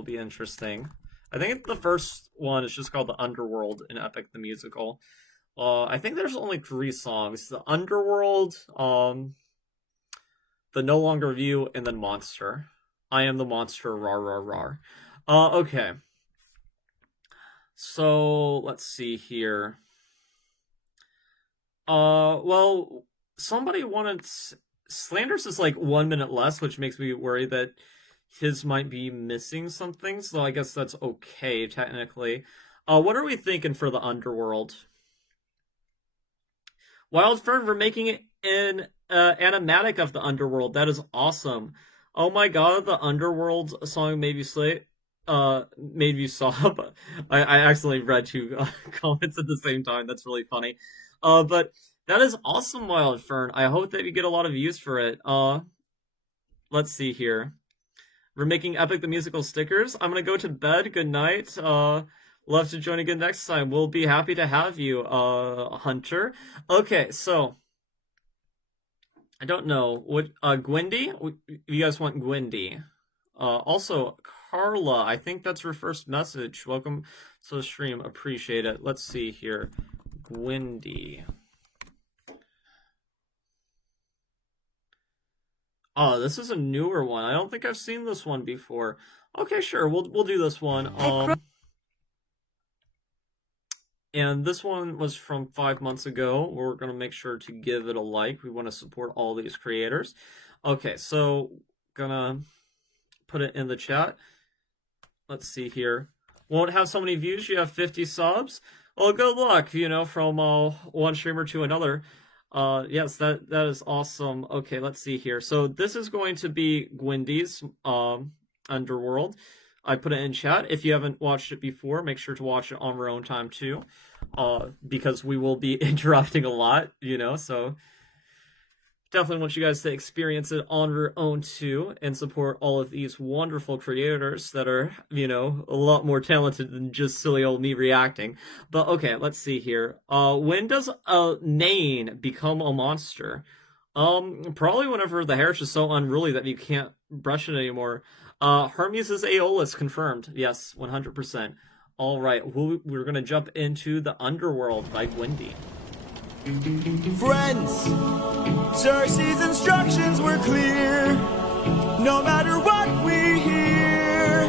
will be interesting. I think the first one is just called The Underworld in Epic the Musical. I think there's only 3 songs: The Underworld, The No Longer View, and then Monster. I am the monster, rar rar rar. Okay. So let's see here. Well, somebody wanted Slanders is like 1 minute less, which makes me worry that his might be missing something. So I guess that's okay technically. What are we thinking for the Underworld? Wild Fern, we're making it an animatic of the Underworld. That is awesome. Oh my god, the Underworld song made made you sob. I accidentally read 2 comments at the same time. That's really funny. But that is awesome, Wild Fern. I hope that you get a lot of views for it. Let's see here. We're making Epic the Musical stickers. I'm gonna go to bed. Good night. Love to join again next time. We'll be happy to have you, Hunter. Okay, so I don't know what Gwendy. You guys want Gwendy? Also Carla. I think that's her first message. Welcome to the stream. Appreciate it. Let's see here. Gwendy. Oh, this is a newer one. I don't think I've seen this one before. Okay, sure. We'll do this one. And this one was from 5 months ago. We're gonna make sure to give it a like. We want to support all these creators. Okay, so gonna put it in the chat. Let's see here. Won't have so many views. You have 50 subs. Well, good luck. You know, from one streamer to another. Yes, that is awesome. Okay, let's see here. So this is going to be Gwendy's Underworld. I put it in chat. If you haven't watched it before, make sure to watch it on your own time too, because we will be interrupting a lot, you know, so definitely want you guys to experience it on your own too, and support all of these wonderful creators that are, you know, a lot more talented than just silly old me reacting. But okay, let's see here. When does a Nain become a monster? Probably whenever the hair is just so unruly that you can't brush it anymore. Hermes' Aeolus confirmed. Yes, 100%. All right, we're gonna jump into the Underworld by Gwendy. Friends, Cersei's instructions were clear. No matter what we hear.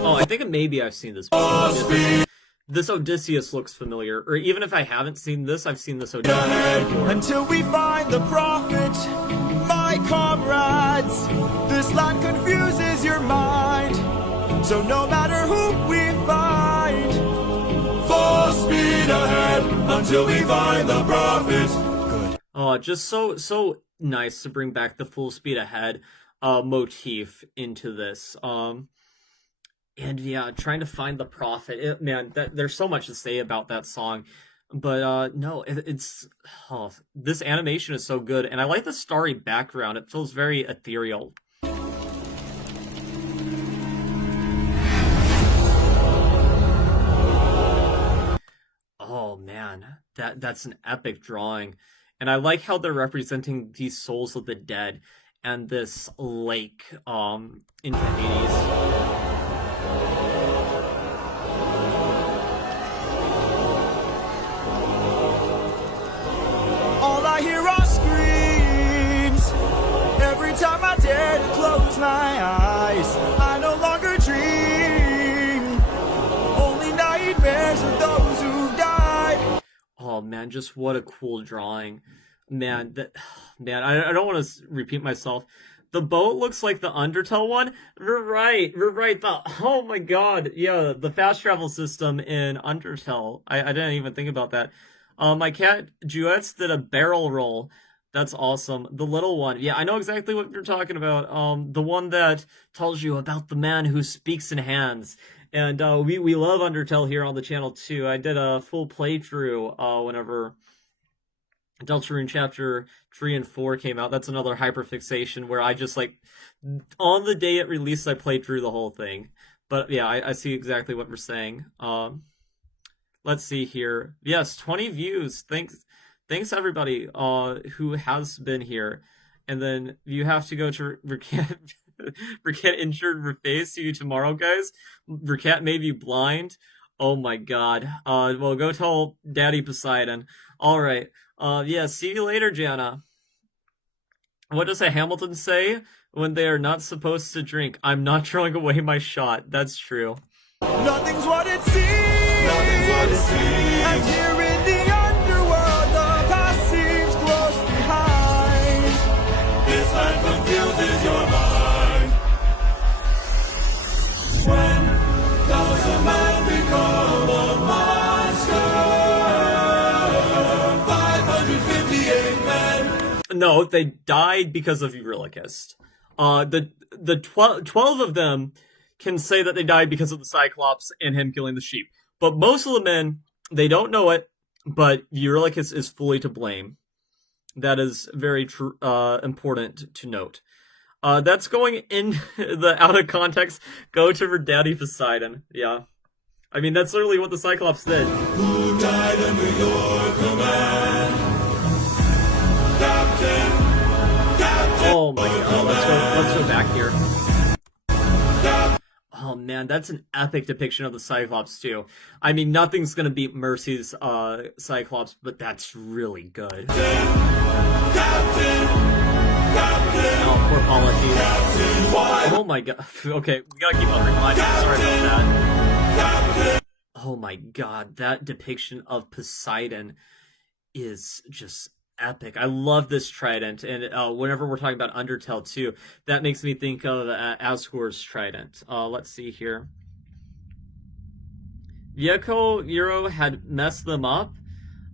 Oh, I think maybe I've seen this before. This Odysseus looks familiar, or even if I haven't seen this, I've seen this Odysseus before. Until we find the prophet, my comrades. This land confuses your mind. So no matter who we find, full speed ahead until we find the prophet. Good. Oh, just so nice to bring back the full speed ahead motif into this. And yeah, trying to find the prophet. Man, there's so much to say about that song. But no, it's this animation is so good, and I like the starry background. It feels very ethereal. Oh man, that's an epic drawing. And I like how they're representing these souls of the dead and this lake into Hades. All I hear are screams. Every time I dare to close my eyes, I no longer dream. Only nightmares of those who've died. Oh man, just what a cool drawing. Man, I don't want to repeat myself. The boat looks like the Undertale one. We're right. Oh my god, yeah, the fast travel system in Undertale. I didn't even think about that. My cat Juets did a barrel roll. That's awesome. The little one. Yeah, I know exactly what you're talking about. The one that tells you about the man who speaks in hands. And we love Undertale here on the channel too. I did a full playthrough whenever Deltarune Chapter 3 and 4 came out. That's another hyperfixation where I just like on the day it released I played through the whole thing. But yeah, I see exactly what we're saying. Let's see here. Yes, 20 views. Thanks everybody who has been here. And then you have to go to Briquette injured her face. See you tomorrow, guys. Briquette may be blind. Oh my god. Well, go tell Daddy Poseidon. All right. Yeah. See you later, Jana. What does a Hamilton say when they are not supposed to drink? I'm not throwing away my shot. That's true. Nothing's what it seems. Nothing's what it seems. And here in the underworld, the past seems close behind. This land confuses your mind. When does a man become a monster? 558 men. No, they died because of Eurylochus. The 12 of them can say that they died because of the Cyclops and him killing the sheep. But most of the men, they don't know it, but Eurylochus is fully to blame. That is very important to note. That's going in the out of context. Go to her daddy Poseidon. Yeah. I mean, that's literally what the Cyclops did. Who died under your command? Captain. Oh my god, let's go back here. Oh man, that's an epic depiction of the Cyclops too. I mean, nothing's gonna beat Mercy's Cyclops, but that's really good. Oh, poor Polites. Oh my god. Okay, we gotta keep on reminding. Sorry about that. Oh my god, that depiction of Poseidon is just epic. I love this trident, and whenever we're talking about Undertale too, that makes me think of Asgore's trident. Let's see here. Vieko Euro had messed them up.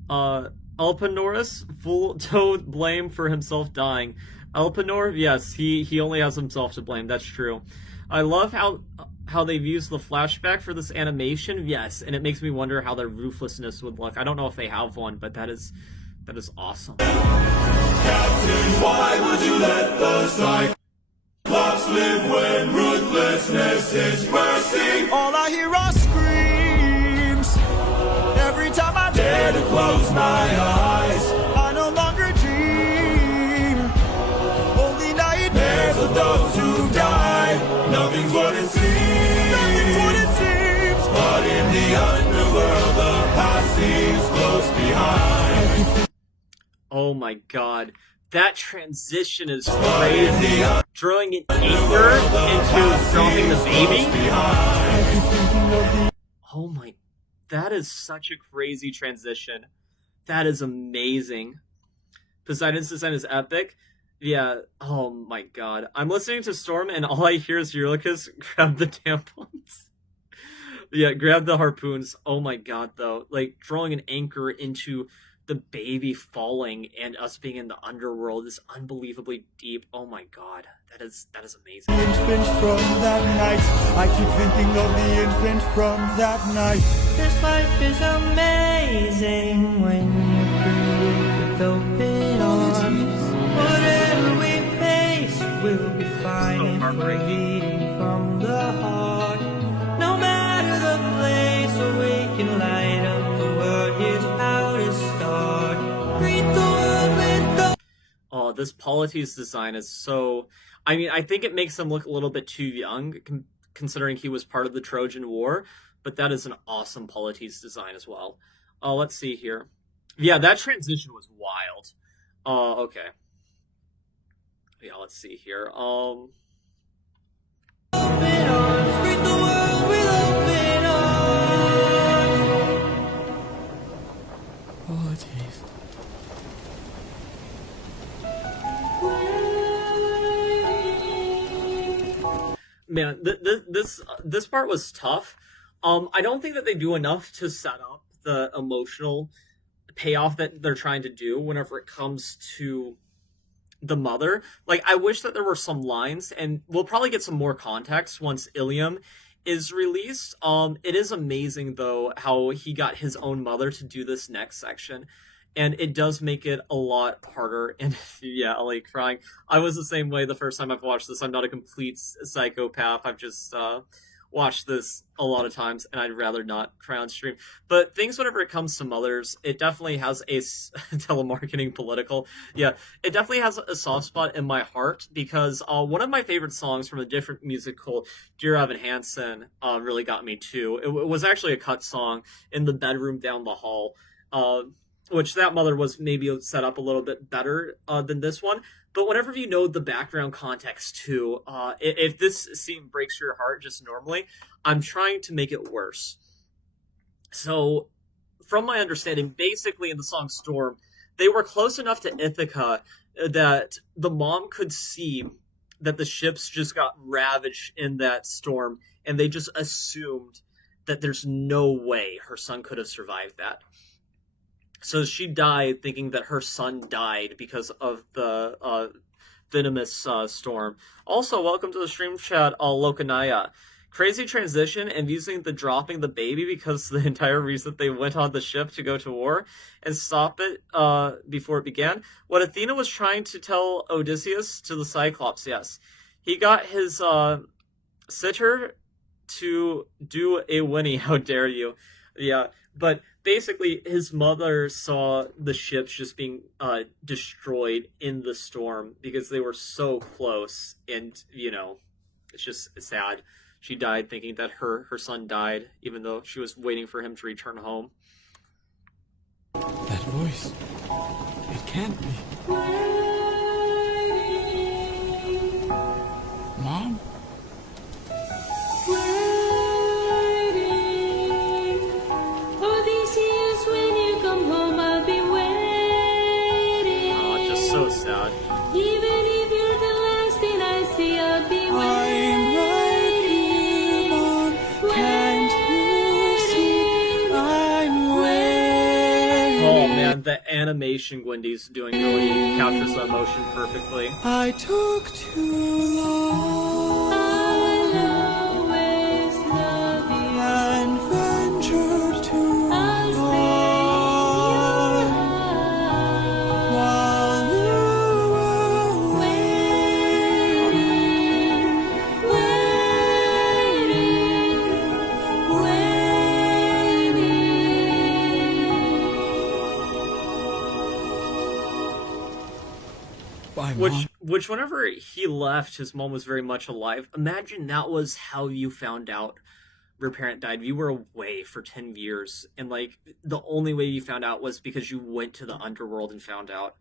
Elpinoris full toad blame for himself dying. Elpinor, yes, he only has himself to blame. That's true. I love how they've used the flashback for this animation. Yes, and it makes me wonder how their ruthlessness would look. I don't know if they have one, but that is awesome. Captain, why would you let the Cyclops live when ruthlessness is mercy? All I hear are screams. Every time I dare to close my eyes, I no longer dream. Only nightmares of those who die. Nothing's what it seems. Nothing's what it seems. But in the underworld, the past seems close behind. Oh my god. That transition is crazy. Drawing an anchor into dropping the baby. Oh my, that is such a crazy transition. That is amazing. Poseidon's design is epic. Yeah, oh my god. I'm listening to Storm and all I hear is Eurylochus grab the tampons. Yeah, grab the harpoons. Oh my god, though. Like, drawing an anchor into the baby falling and us being in the underworld is unbelievably deep. Oh my god, that is amazing. Infant from that night, I keep thinking of the infant from that night. This life is amazing when you greet it with open arms. Whatever we face, we'll be fine if we're leading from the heart. No matter the place where we can light up the world, here's how to start. Greet the world with the... Oh, this Polites design is so... I mean, I think it makes him look a little bit too young, considering he was part of the Trojan War, but that is an awesome Polites design as well. Let's see here. Yeah, that transition was wild. Okay. Yeah, let's see here. Open arms, greet the world with open arms. Apologies. Man, this part was tough. I don't think that they do enough to set up the emotional payoff that they're trying to do whenever it comes to the mother. Like, I wish that there were some lines, and we'll probably get some more context once Ilium is released. It is amazing, though, how he got his own mother to do this next section. And it does make it a lot harder. And yeah, like crying. I was the same way the first time I've watched this. I'm not a complete psychopath. I've just watched this a lot of times, and I'd rather not cry on stream. But things, whenever it comes to mothers, it definitely has a telemarketing political. Yeah, it definitely has a soft spot in my heart because one of my favorite songs from a different musical, Dear Evan Hansen, really got me too. It was actually a cut song in the bedroom down the hall. Which that mother was maybe set up a little bit better than this one. But whenever you know the background context too, if this scene breaks your heart just normally, I'm trying to make it worse. So, from my understanding, basically in the song Storm, they were close enough to Ithaca that the mom could see that the ships just got ravaged in that storm, and they just assumed that there's no way her son could have survived that. So she died thinking that her son died because of the venomous storm. Also, welcome to the stream chat, Lokanaya. Crazy transition and using the dropping the baby because the entire reason they went on the ship to go to war and stop it before it began. What Athena was trying to tell Odysseus to the Cyclops, yes. He got his sitter to do a Winnie, how dare you. Yeah, but basically his mother saw the ships just being destroyed in the storm because they were so close, and it's just sad. She died thinking that her son died, even though she was waiting for him to return home. That voice, it can't be. Mom? So sad. Even if you're the last thing I see, I'll be I'm right here, Mom. Can't you see? I'm waiting. Oh man, the animation Gwendy's doing really captures the emotion perfectly. I took too long. I'll always love you. And ventured too I'll far. stay While you were Bye, Mom. Which whenever he left, his mom was very much alive. Imagine that was how you found out your parent died. You were away for 10 years, and like the only way you found out was because you went to the underworld and found out.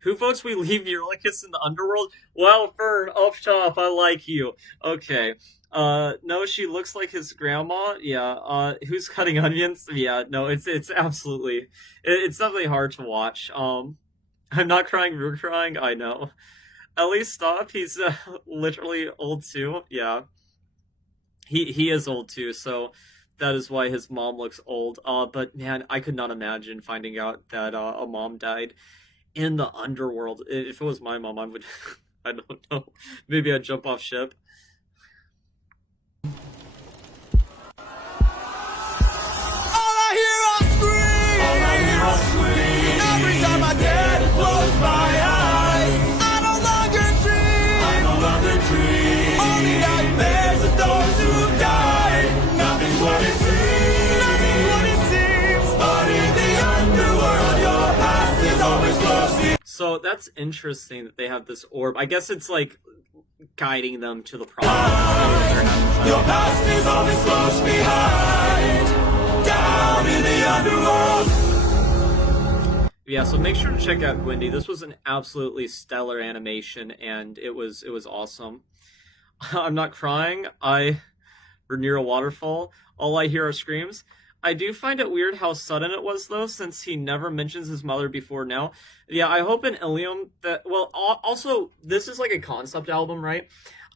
Who votes we leave Eurylochus in the underworld? Well, Fern, up top, I like you. Okay. No, she looks like his grandma. Yeah. Who's cutting onions? Yeah. No, it's absolutely, it's definitely hard to watch. I'm not crying, you're crying. I know. At least stop. He's literally old too. Yeah. He is old too, so that is why his mom looks old. But man, I could not imagine finding out that a mom died in the underworld. If it was my mom, I would. I don't know. Maybe I'd jump off ship. All I hear are screams. Every time my dad close my eyes, I no longer dream. Only nightmares of those who've died. Nothing's what it seems. But in the underworld, your past is always close. So that's interesting that they have this orb. I guess it's like guiding them to the promised. Your past is always close behind. Down in the underworld. Yeah, so make sure to check out Gwendy. This was an absolutely stellar animation, and it was awesome. I'm not crying. We're near a waterfall. All I hear are screams. I do find it weird how sudden it was, though, since he never mentions his mother before now. Yeah, I hope in Ilium that... Well, also, this is like a concept album, right?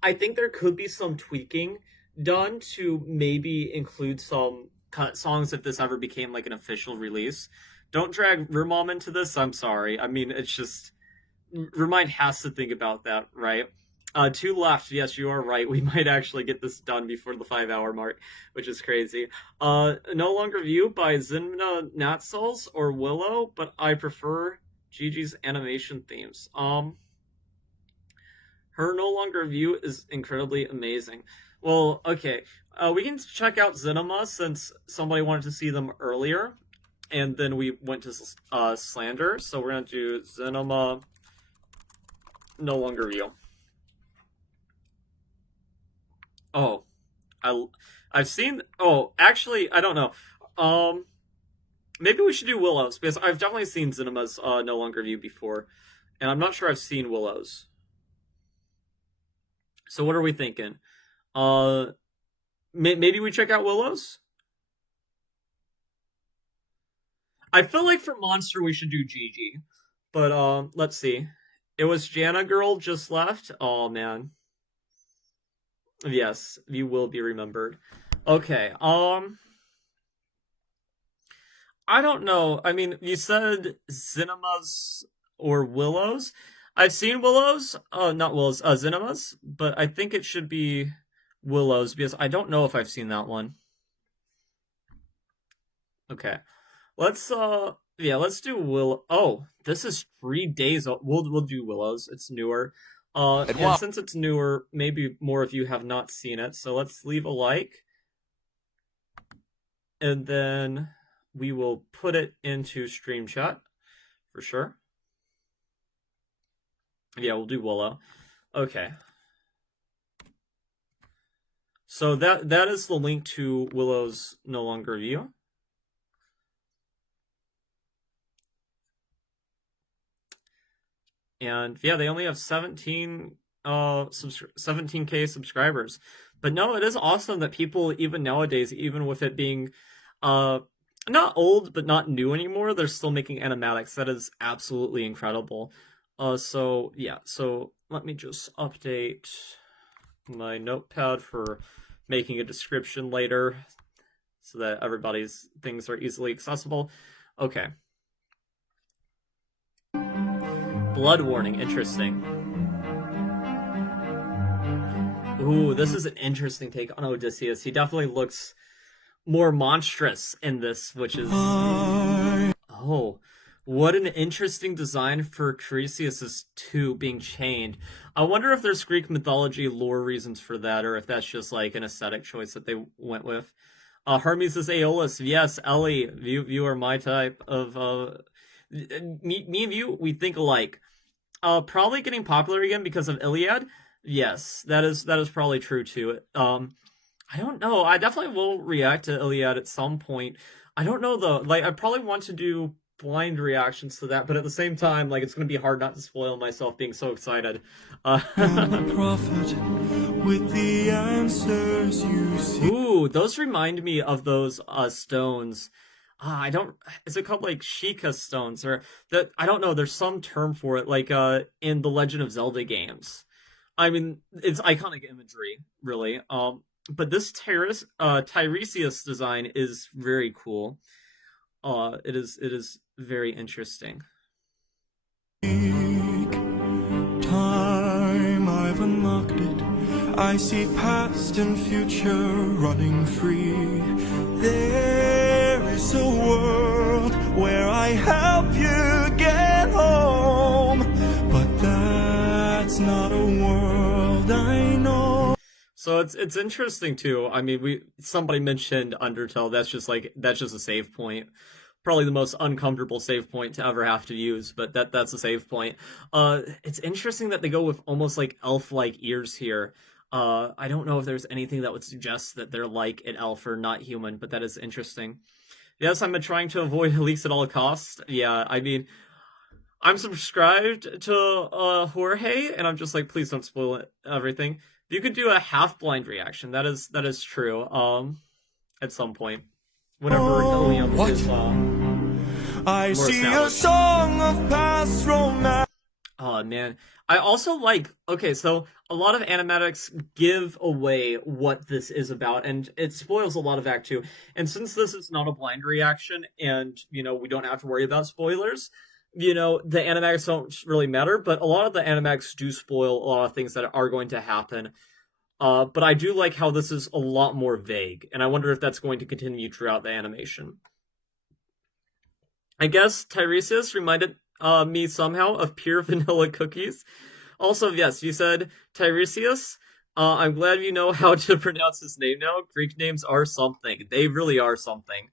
I think there could be some tweaking done to maybe include some cut songs if this ever became like an official release. Don't drag Vermom into this, I'm sorry. I mean, it's just... Remind has to think about that, right? 2 left. Yes, you are right. We might actually get this done before the 5-hour mark, which is crazy. No Longer View by Zinna Natsals or Willow, but I prefer Gigi's animation themes. Her No Longer View is incredibly amazing. Well, okay. We can check out Zenima since somebody wanted to see them earlier, and then we went to Slander. So we're gonna do Zenima no longer view. Oh, I've seen. Oh, actually, I don't know. Maybe we should do Willows because I've definitely seen Zenima's no longer view before, and I'm not sure I've seen Willows. So what are we thinking? Maybe we check out Willows. I feel like for Monster we should do Gigi, but let's see. It was Jana Girl just left. Oh man. Yes, you will be remembered. Okay. I don't know. I mean, you said Zenimas or Willows. I've seen Willows. Not Willows. Zenimas, but I think it should be Willows because I don't know if I've seen that one. Okay. Let's let's do Will. Oh, this is 3 days old. We'll do Willows. It's newer. And since it's newer, maybe more of you have not seen it. So let's leave a like, and then we will put it into stream chat for sure. Yeah, we'll do Willow. Okay. So that is the link to Willow's no longer view. And yeah, they only have 17k subscribers. But no, it is awesome that people, even nowadays, even with it being not old but not new anymore, they're still making animatics. That is absolutely incredible. So yeah, so let me just update my notepad for making a description later so that everybody's things are easily accessible. Okay. Blood warning, interesting. Ooh, this is an interesting take on Odysseus. He definitely looks more monstrous in this, which is... Oh, what an interesting design for Tiresias' 2 being chained. I wonder if there's Greek mythology lore reasons for that, or if that's just like an aesthetic choice that they went with. Hermes is Aeolus. Yes, Ellie, you are my type of... Me and you, we think alike. Probably getting popular again because of Iliad. Yes, that is probably true too. I don't know. I definitely will react to Iliad at some point. I don't know though. Like, I probably want to do blind reactions to that, but at the same time, like, it's going to be hard not to spoil myself being so excited. Prophet with the answers you see. Ooh, those remind me of those stones. I don't. Is it called like Sheikah stones or that? I don't know. There's some term for it, like in the Legend of Zelda games. I mean, it's iconic imagery, really. But this Tiresias design is very cool. It is very interesting. Time I've unlocked it. I see past and future running free. There is a world where I help you get home, but that's not a world I know. So it's interesting too. I mean, somebody mentioned Undertale. That's just a save point. Probably the most uncomfortable save point to ever have to use, but that's a save point. It's interesting that they go with almost like elf-like ears here. I don't know if there's anything that would suggest that they're like an elf or not human, but that is interesting. Yes, I've been trying to avoid leaks at all costs. Yeah, I mean, I'm subscribed to Jorge, and I'm just like, please don't spoil everything. You could do a half-blind reaction. That is true. At some point, whenever Ilium is I see a established. song of past romance. Oh man, I also like. Okay, so a lot of animatics give away what this is about, and it spoils a lot of Act 2. And since this is not a blind reaction, and we don't have to worry about spoilers, the animatics don't really matter. But a lot of the animatics do spoil a lot of things that are going to happen. But I do like how this is a lot more vague, and I wonder if that's going to continue throughout the animation. I guess Tiresias reminded me somehow of pure vanilla cookies. Also, yes, you said Tiresias. I'm glad you know how to pronounce his name now. Greek names are something. They really are something.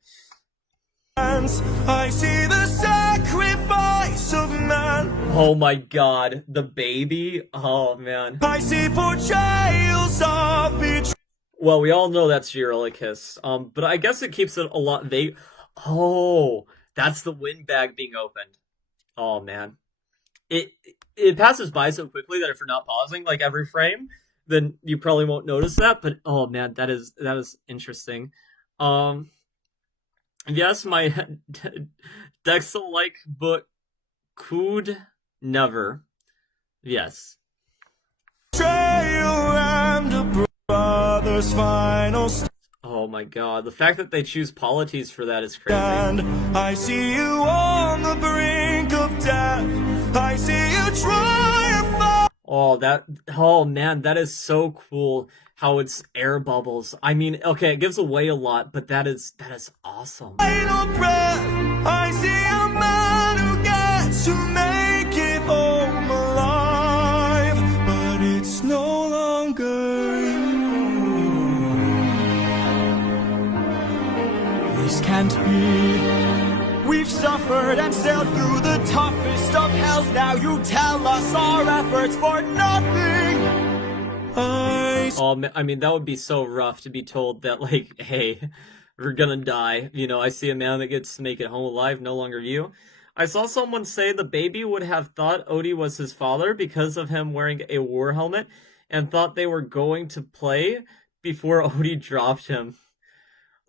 I see the sacrifice of man. Oh my god, the baby? Oh man. I see portrayals of betrayal. Well, we all know that's Eurylochus, but I guess it keeps it a lot vague. Oh, that's the windbag being opened. Oh man. It passes by so quickly that if you're not pausing like every frame, then you probably won't notice that, but oh man, that is interesting. Yes, my Dexa-like book could never. Yes. And a brother's final Oh my god, the fact that they choose polities for that is crazy. stand. I see you on the brink of death. I see you triumph. Oh man, that is so cool how it's air bubbles. I mean, okay, it gives away a lot, but that is awesome. Final breath. I see a man who gets to make it home alive, but it's no longer you. This can't be. We've suffered and sailed through the toughest of hells. Now you tell us our efforts for nothing. I mean, that would be so rough to be told that, like, hey, we're gonna die. You know, I see a man that gets to make it home alive, no longer you. I saw someone say the baby would have thought Odie was his father because of him wearing a war helmet and thought they were going to play before Odie dropped him.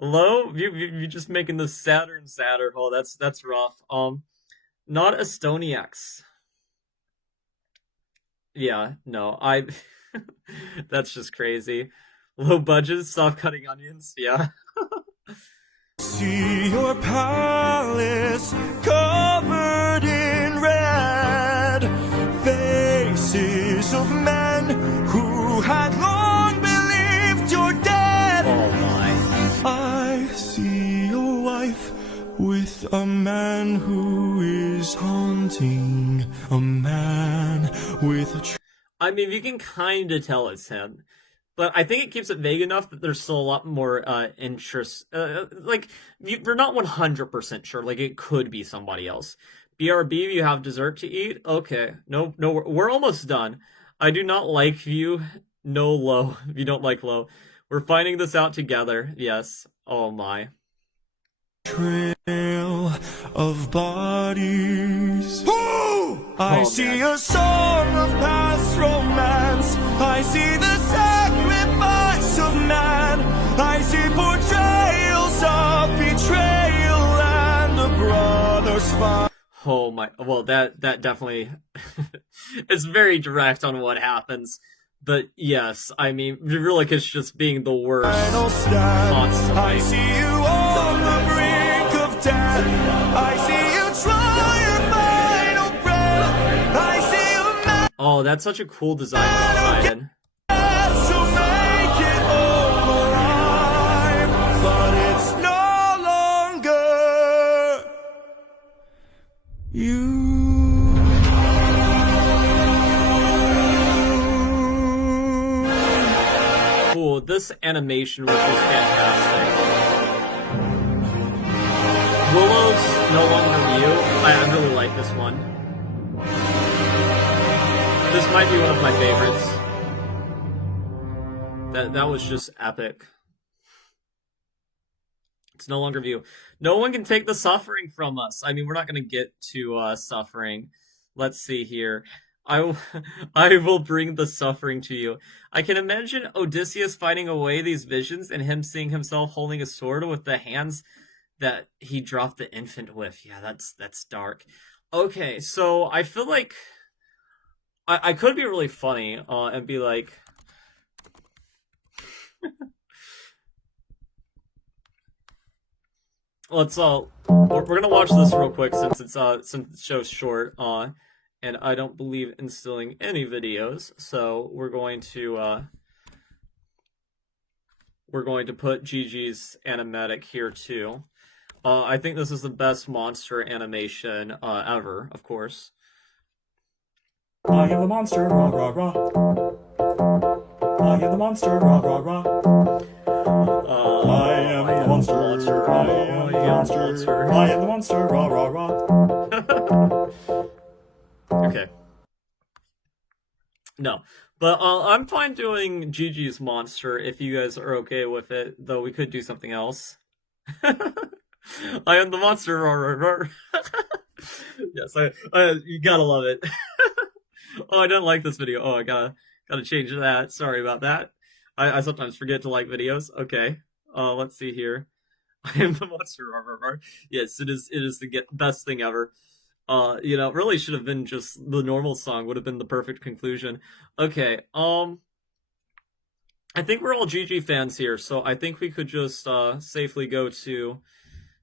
Hello? You just making this sadder and sadder. Oh, that's rough. Not Estoniacs. Yeah, no, that's just crazy. Low budget, stop cutting onions, yeah. See your palace covered in red, faces of men who had long believed you're dead. Oh my. I see your wife with a man who is haunting, a man with a I mean, you can kind of tell it's him, but I think it keeps it vague enough that there's still a lot more interest. Like, we're not 100% sure. Like, it could be somebody else. BRB, you have dessert to eat? Okay. No, we're almost done. I do not like you. No, low. You don't like low. We're finding this out together. Yes. Oh, my. trail of bodies. I see man. a song of past romance. I see the sacrifice of man. I see portrayals of betrayal and a brother's fight. Oh my, well that definitely it's very direct on what happens. But yes, I mean, Eurylochus just being the worst constantly. I see you on the brink of death. I see you try your final breath. I see you man Oh, that's such a cool design for Poseidon. to make it all alive, but it's no longer you. Cool, this animation was just fantastic. Willow's no longer you. I really like this one. This might be one of my favorites. That was just epic. It's no longer view. No one can take the suffering from us. I mean, we're not going to get to suffering. Let's see here. I will bring the suffering to you. I can imagine Odysseus fighting away these visions and him seeing himself holding a sword with the hands that he dropped the infant with. Yeah, that's dark. Okay, so I feel like I could be really funny and be like, let's we're gonna watch this real quick since the show's short and I don't believe in stealing any videos, so we're going to put Gigi's animatic here too. I think this is the best monster animation ever, of course. I am the monster, rah rah rah. I am the monster, rah rah rah. I am the monster, I am the monster, I am the monster, rah rah rah. Okay. No. But I'm fine doing Gigi's monster if you guys are okay with it, though we could do something else. I am the monster. Yes, you gotta love it. Oh, I don't like this video. Oh, I gotta change that. Sorry about that. I sometimes forget to like videos. Okay. Let's see here. I am the monster. Yes, it is the best thing ever. You know, really should have been just the normal song would have been the perfect conclusion. Okay, I think we're all Gigi fans here, so I think we could just safely go to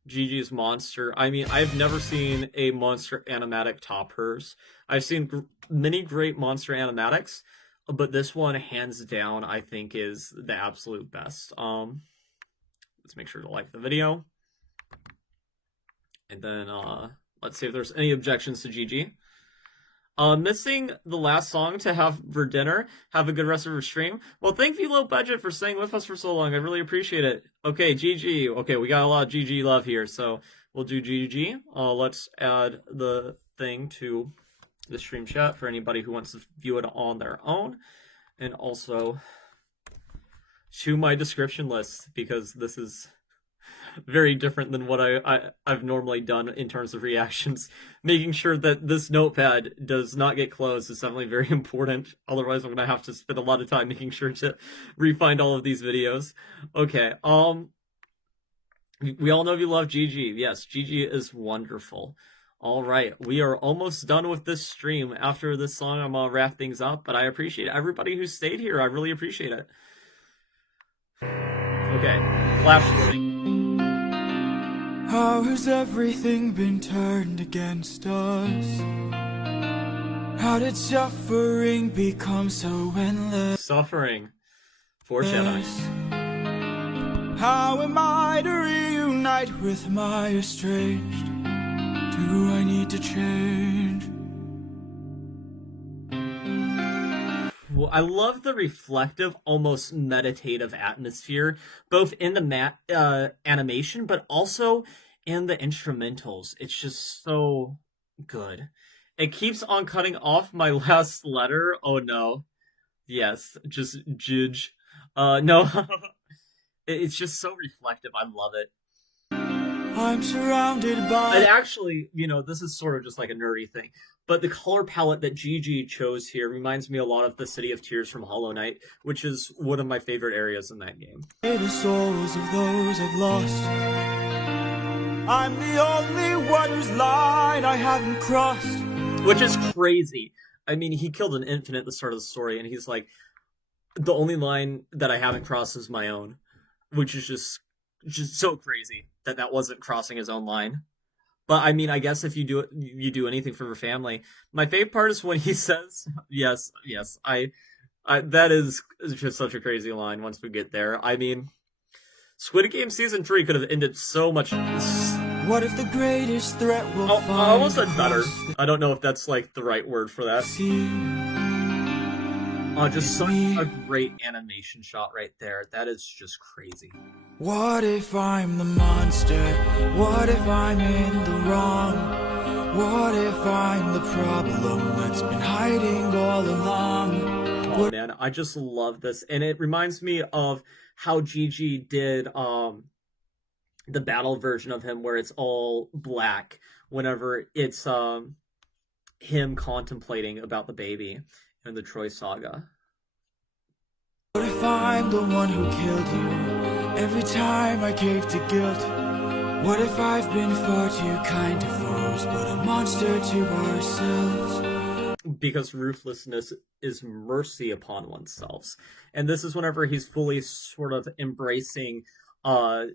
Gigi's monster. I mean, I've never seen a monster animatic top hers. I've seen many great monster animatics, but this one, hands down, I think is the absolute best. Let's make sure to like the video. And then, let's see if there's any objections to Gigi. Missing the last song to have for dinner. Have a good rest of your stream. Well, thank you, Low Budget, for staying with us for so long. I really appreciate it. Okay, Gigi. Okay, we got a lot of Gigi love here, so we'll do Gigi. Let's add the thing to the stream chat for anybody who wants to view it on their own. And also to my description list, because this is very different than what I've normally done in terms of reactions. Making sure that this notepad does not get closed is definitely very important. Otherwise, I'm gonna have to spend a lot of time making sure to re-find all of these videos. Okay, we all know you love Gigi. Yes, Gigi is wonderful. All right, we are almost done with this stream. After this song, I'm gonna wrap things up, but I appreciate everybody who stayed here. I really appreciate it. Okay, flash warning. How has everything been turned against us? How did suffering become so endless? Suffering. Foreshadowing. How am I to reunite with my estranged? Do I need to change? Well, I love the reflective, almost meditative atmosphere, both in the animation, but also in the instrumentals. It's just so good. It keeps on cutting off my last letter. Oh no. Yes, just judge. No. It's just so reflective. I love it. I'm surrounded by... And actually, you know, this is sort of just like a nerdy thing, but the color palette that Gigi chose here reminds me a lot of the City of Tears from Hollow Knight, which is one of my favorite areas in that game. The souls of those I've lost. I'm the only one whose line I haven't crossed. Which is crazy. I mean, he killed an infant at the start of the story, and he's like, the only line that I haven't crossed is my own. Which is just so crazy that wasn't crossing his own line. But I mean, I guess if you do anything for your family. My favorite part is when he says, yes, I that is just such a crazy line once we get there. I mean, Squid Game Season 3 could have ended so much... What if the greatest threat will find... I almost said better. I don't know if that's, like, the right word for that. Just such a great animation shot right there. That is just crazy. What if I'm the monster? What if I'm in the wrong? What if I'm the problem that's been hiding all along? Oh man, I just love this. And it reminds me of how Gigi did the battle version of him where it's all black whenever it's him contemplating about the baby in the Troy Saga. What if I'm the one who killed you every time I cave to guilt? What if I've been far too kind to foes, but a monster to ourselves? Because ruthlessness is mercy upon oneself. And this is whenever he's fully sort of embracing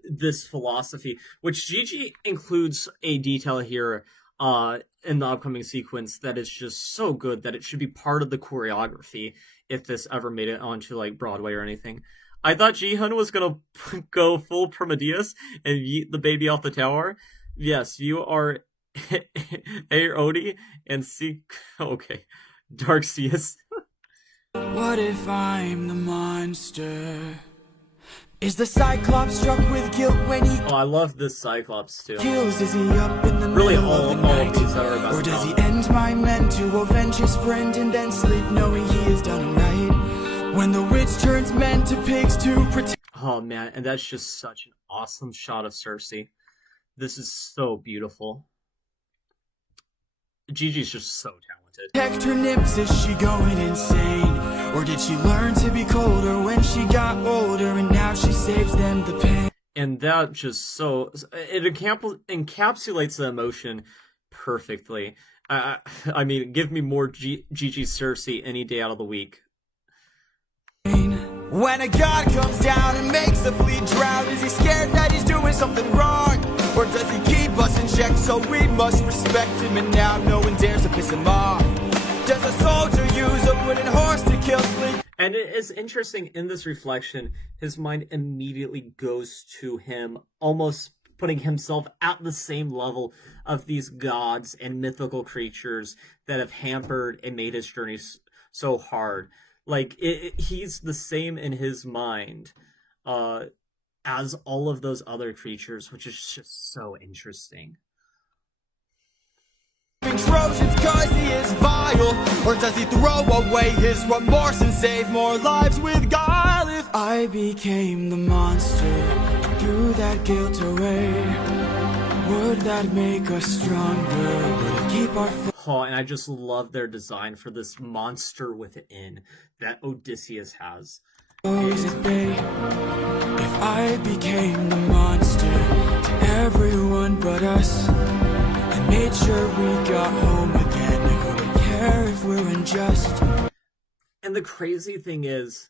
this philosophy, which Gigi includes a detail here in the upcoming sequence that is just so good that it should be part of the choreography if this ever made it onto like Broadway or anything. I thought Jihoon was gonna go full Prometheus and yeet the baby off the tower. Yes, you are A. Odie and C. Okay, Darkseus. What if I'm the monster? Is the Cyclops struck with guilt when he Oh, I love this Cyclops too. kills? Is he up in the Really, middle all of the of night? these that are about Or to does he come. end my men to avenge his friend and then sleep knowing he has done right? When the witch turns men to pigs to protect Oh man, and that's just such an awesome shot of Cersei. This is so beautiful. Gigi's just so talented. her nymphs, is she going insane? Or did she learn to be colder when she got older and now she saves them the pain? And that just so it encapsulates the emotion perfectly. I mean, give me more Gigi Cersei any day out of the week. When a god comes down and makes a fleet drown, is he scared that he's doing something wrong? Or does he keep us in check so we must respect him and now no one dares to piss him off? Does a soldier use a wooden horse to kill sleep? And it is interesting in this reflection, his mind immediately goes to him, almost putting himself at the same level of these gods and mythical creatures that have hampered and made his journey so hard. Like, he's the same in his mind as all of those other creatures, which is just so interesting. Trojans cause he is vile, or does he throw away his remorse and save more lives with guile? If I became the monster and threw that guilt away, would that make us stronger? Would it keep our Oh, and I just love their design for this monster within that Odysseus has. foes at bay? If I became the monster to everyone but us, and made sure we got home again, who would care if we're unjust? And the crazy thing is,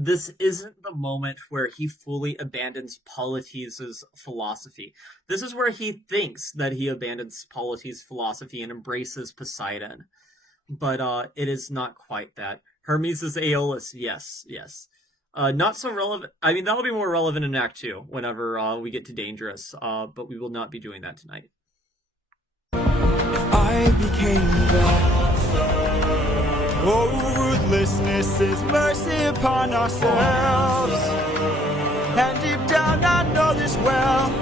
this isn't the moment where he fully abandons Polites' philosophy. This is where he thinks that he abandons Polites' philosophy and embraces Poseidon. But it is not quite that. Hermes is Aeolus, yes. Not so relevant. I mean, that'll be more relevant in Act 2, whenever we get to Dangerous. But we will not be doing that tonight. I became the ruthlessness is mercy upon ourselves. And deep down I know this well.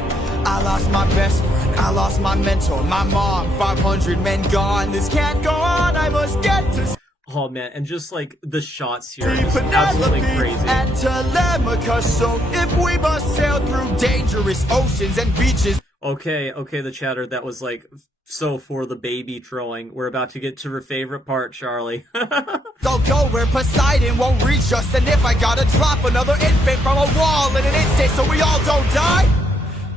I lost my best friend, I lost my mentor, my mom, 500 men gone. This can't go on, I must get to Oh man, and just like the shots here, is absolutely crazy. and Telemachus. So if we must sail through dangerous oceans and beaches. Okay, the chatter that was like so for the baby throwing. We're about to get to her favorite part, Charlie. I'll go where Poseidon won't reach us. And if I gotta drop another infant from a wall in an instant so we all don't die,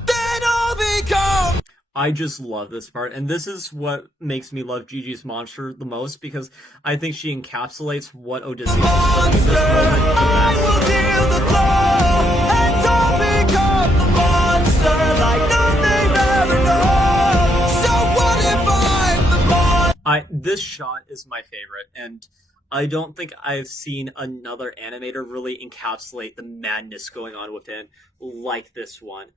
then I'll become. I just love this part, and this is what makes me love Gigi's monster the most, because I think she encapsulates what Odysseus is doing in this moment. I will deal the blow, and I'll become the monster like nothing ever known. So what if I'm the monster? This shot is my favorite, and I don't think I've seen another animator really encapsulate the madness going on within like this one.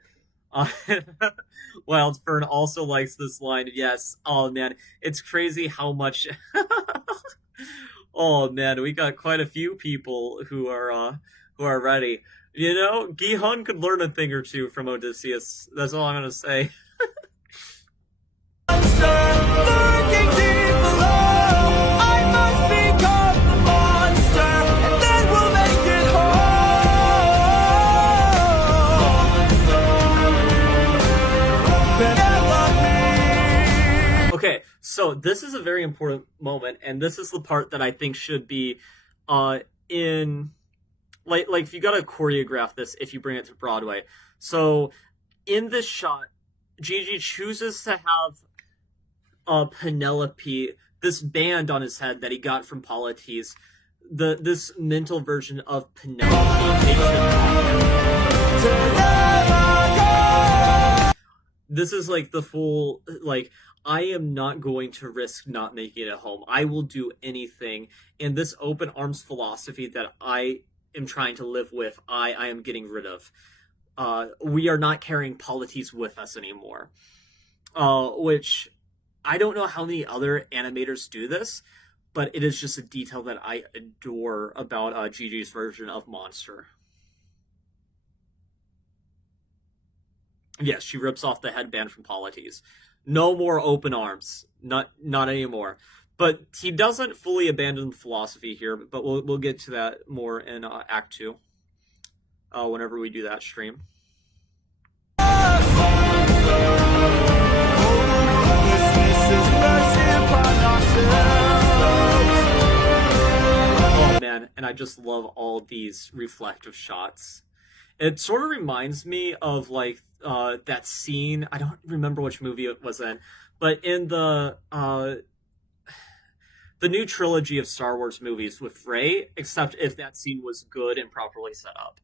Wildfern also likes this line. Yes. Oh man, it's crazy how much. Oh man, we got quite a few people who are ready. You know, Gihun could learn a thing or two from Odysseus. That's all I'm gonna say. Lurking deep below, I must become the monster, and then we'll make it home. Okay, so this is a very important moment, and this is the part that I think should be in like if you gotta choreograph this if you bring it to Broadway. So in this shot, Gigi chooses to have Penelope, this band on his head that he got from Polites, this mental version of Penelope taken off him. This is like the full, like, I am not going to risk not making it home. I will do anything. And this open arms philosophy that I am trying to live with, I am getting rid of. We are not carrying Polites with us anymore. Which I don't know how many other animators do this, but it is just a detail that I adore about Gigi's version of Monster. Yes, she rips off the headband from Polites. No more open arms. Not anymore. But he doesn't fully abandon philosophy here, but we'll get to that more in Act 2. Whenever we do that stream. Oh man, and I just love all these reflective shots. It sort of reminds me of like that scene. I don't remember which movie it was in, but in the new trilogy of Star Wars movies with Rey, except if that scene was good and properly set up.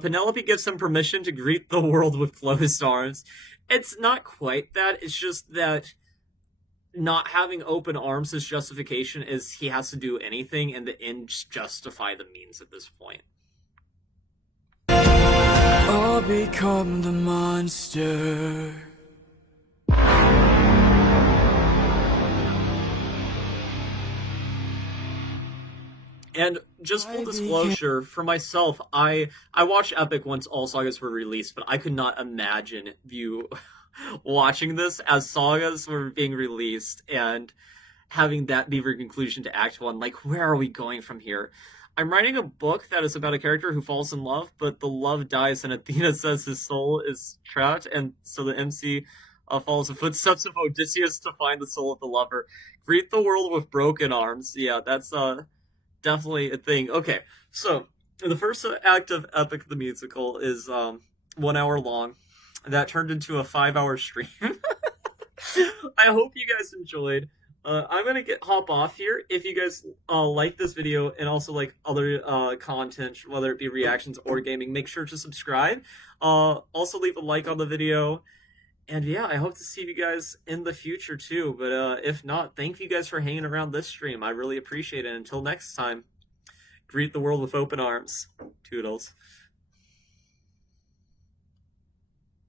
Penelope gives him permission to greet the world with closed arms. It's not quite that. It's just that not having open arms as justification is he has to do anything, and the ends justify the means at this point. I'll become the monster. And just full disclosure, for myself, I watched Epic once all sagas were released, but I could not imagine you watching this as sagas were being released and having that be your conclusion to Act 1. Like, where are we going from here? I'm writing a book that is about a character who falls in love, but the love dies, and Athena says his soul is trapped, and so the MC follows the footsteps of Odysseus to find the soul of the lover. Greet the world with broken arms. Yeah, that's definitely a thing. Okay, so the first act of Epic the Musical is 1 hour long. That turned into a 5-hour stream. I hope you guys enjoyed. I'm gonna hop off here. If you guys like this video and also like other content, whether it be reactions or gaming, make sure to subscribe. Also leave a like on the video. And yeah, I hope to see you guys in the future too. But if not, thank you guys for hanging around this stream. I really appreciate it. Until next time, greet the world with open arms. Toodles.